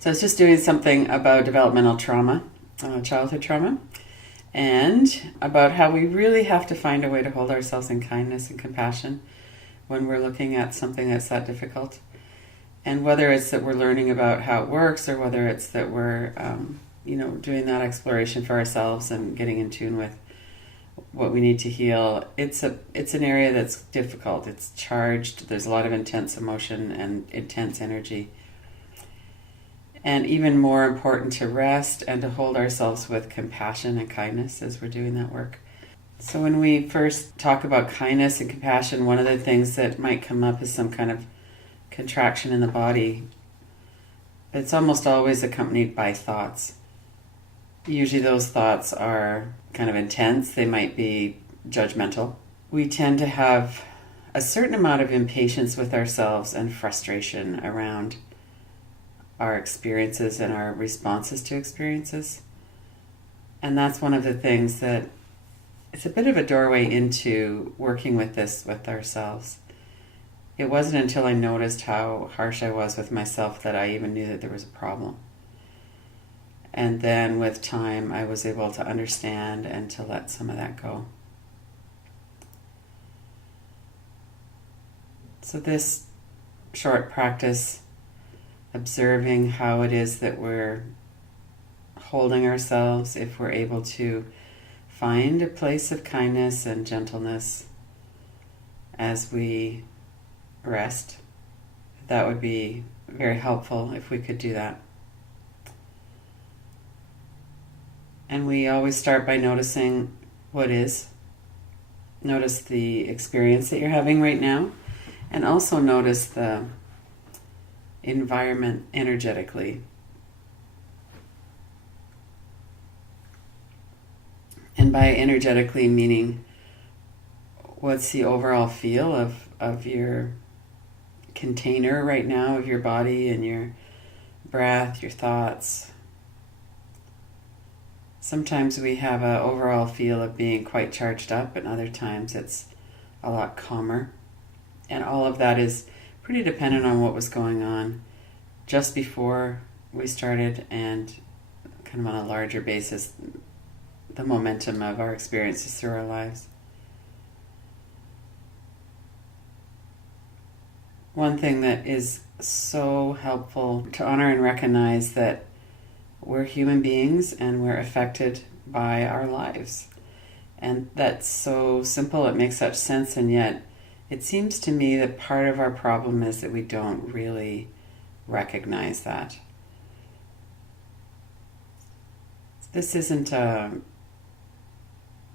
So I was just doing something about developmental trauma, childhood trauma, and about how we really have to find a way to hold ourselves in kindness and compassion when we're looking at something that's that difficult. And whether it's that we're learning about how it works, or whether it's that we're, doing that exploration for ourselves and getting in tune with what we need to heal, it's an area that's difficult. It's charged. There's a lot of intense emotion and intense energy. And even more important, to rest and to hold ourselves with compassion and kindness as we're doing that work. So when we first talk about kindness and compassion, one of the things that might come up is some kind of contraction in the body. It's almost always accompanied by thoughts. Usually those thoughts are kind of intense. They might be judgmental. We tend to have a certain amount of impatience with ourselves and frustration around our experiences and our responses to experiences. And that's one of the things that it's a bit of a doorway into working with this with ourselves. It wasn't until I noticed how harsh I was with myself that I even knew that there was a problem. And then with time, I was able to understand and to let some of that go. So this short practice, observing how it is that we're holding ourselves, if we're able to find a place of kindness and gentleness as we rest, that would be very helpful if we could do that. And we always start by noticing what is. Notice the experience that you're having right now, and also notice the environment energetically. And by energetically meaning, what's the overall feel of your container right now, of your body and your breath, your thoughts. Sometimes we have an overall feel of being quite charged up, and other times it's a lot calmer. And all of that is pretty dependent on what was going on just before we started, and kind of on a larger basis, the momentum of our experiences through our lives. One thing that is so helpful to honor and recognize that we're human beings and we're affected by our lives. And that's so simple, it makes such sense, and yet it seems to me that part of our problem is that we don't really recognize that. This isn't a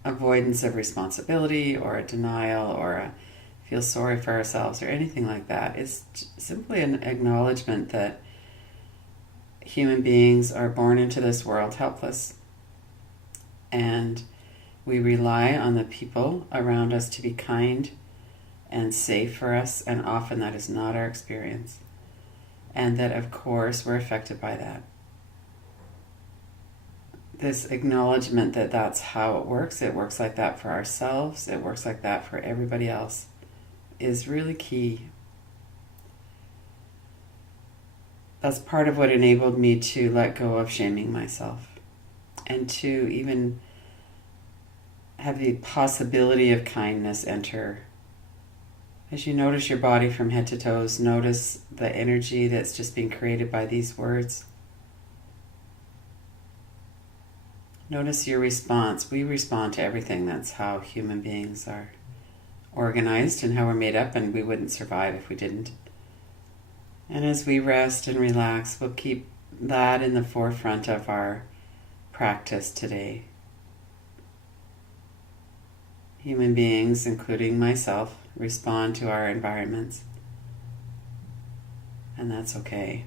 avoidance of responsibility or a denial or a feel sorry for ourselves or anything like that. It's simply an acknowledgement that human beings are born into this world helpless, and we rely on the people around us to be kind and safe for us, and often that is not our experience, and that of course we're affected by that. This acknowledgement that that's how it works like that for ourselves, it works like that for everybody else, is really key. That's part of what enabled me to let go of shaming myself, and to even have the possibility of kindness enter. As you notice your body from head to toes, notice the energy that's just being created by these words. Notice your response. We respond to everything. That's how human beings are organized and how we're made up, and we wouldn't survive if we didn't. And as we rest and relax, we'll keep that in the forefront of our practice today. Human beings, including myself, respond to our environments, and that's okay.